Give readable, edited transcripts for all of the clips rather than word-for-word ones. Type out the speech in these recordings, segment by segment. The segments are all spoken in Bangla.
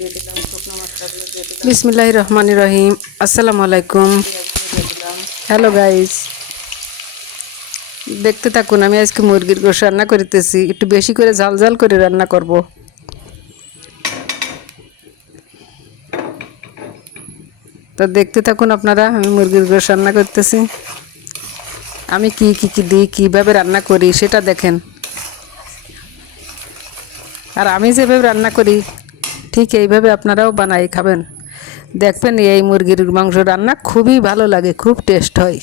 দিয়ে দিলাম, শুকনো মশলাগুলো দিয়ে দিলাম। বিসমিল্লাহির রহমানির রহিম। আসসালামু আলাইকুম। দিয়ে দিলাম। হ্যালো গাইস, দেখতে থাকুন। আমি আজকে মুরগির গোশত রান্না করিতেছি, একটু বেশি করে ঝাল ঝাল করে রান্না করব। তো দেখতে থাকুন আপনারা, আমি মুরগির গোশত রান্না করতেছি। আমি কি দিই, কীভাবে রান্না করি সেটা দেখেন। আর আমি যেভাবে রান্না করি ঠিক এইভাবে আপনারাও বানাই খাবেন, দেখবেন এই মুরগির মাংস রান্না খুবই ভালো লাগে, খুব টেস্ট হয়।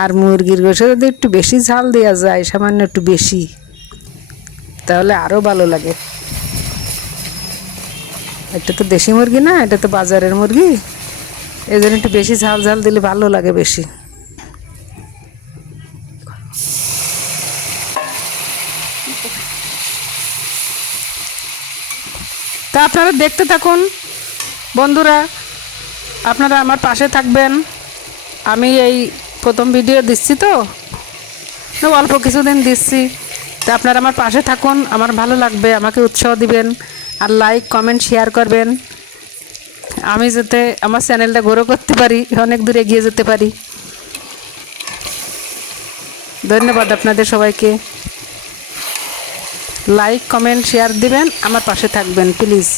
আর মুরগির গোশে যদি একটু বেশি ঝাল দেওয়া যায়, সামান্য একটু বেশি, তাহলে আরও ভালো লাগে। এটা তো দেশি মুরগি না, এটা তো বাজারের মুরগি, এই জন্য একটু বেশি ঝাল ঝাল দিলে ভালো লাগে বেশি। তা আপনারা দেখতে থাকুন বন্ধুরা, আপনারা আমার পাশে থাকবেন। আমি এই প্রথম ভিডিও দিচ্ছি, তো অল্প কিছুদিন দিচ্ছি, তা আপনারা আমার পাশে থাকুন, আমার ভালো লাগবে, আমাকে উৎসাহ দিবেন, আর লাইক কমেন্ট শেয়ার করবেন, আমি যাতে আমার চ্যানেলটা গ্রো করতে পারি, অনেক দূর এগিয়ে যেতে পারি। ধন্যবাদ আপনাদের সবাইকে। লাইক কমেন্ট শেয়ার দিবেন, আমার পাশে থাকবেন প্লিজ।